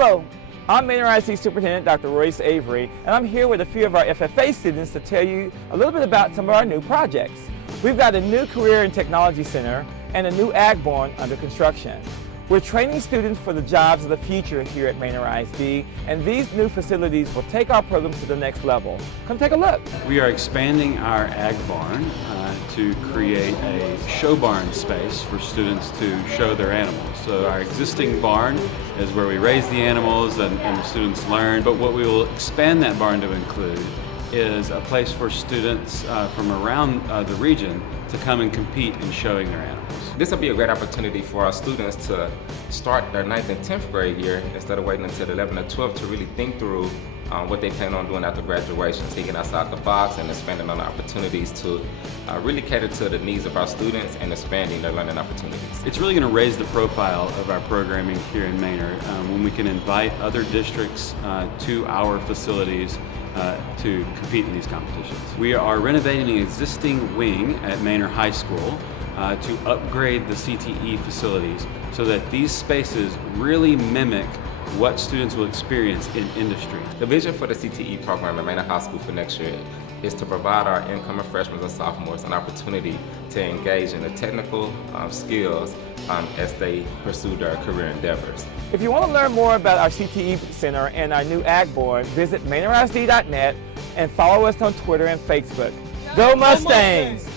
Hello, I'm Manor ISD Superintendent Dr. Royce Avery, and I'm here with a few of our FFA students to tell you a little bit about some of our new projects. We've got a new Career and Technology Center and a new Ag Barn under construction. We're training students for the jobs of the future here at Manor ISD, and these new facilities will take our programs to the next level. Come take a look. We are expanding our Ag Barn to create a show barn space for students to show their animals. So our existing barn is where we raise the animals and the students learn, but what we will expand that barn to include is a place for students from around the region to come and compete in showing their animals. This will be a great opportunity for our students to start their 9th and 10th grade year instead of waiting until the 11th and 12th to really think through what they plan on doing after graduation, taking outside the box and expanding on the opportunities to really cater to the needs of our students and expanding their learning opportunities. It's really going to raise the profile of our programming here in Manor when we can invite other districts to our facilities to compete in these competitions. We are renovating an existing wing at Manor High School to upgrade the CTE facilities so that these spaces really mimic what students will experience in industry. The vision for the CTE program at Manor High School for next year is to provide our incoming freshmen and sophomores an opportunity to engage in the technical skills as they pursue their career endeavors. If you want to learn more about our CTE Center and our new Ag Barn, visit manorisd.net and follow us on Twitter and Facebook. Go Mustangs!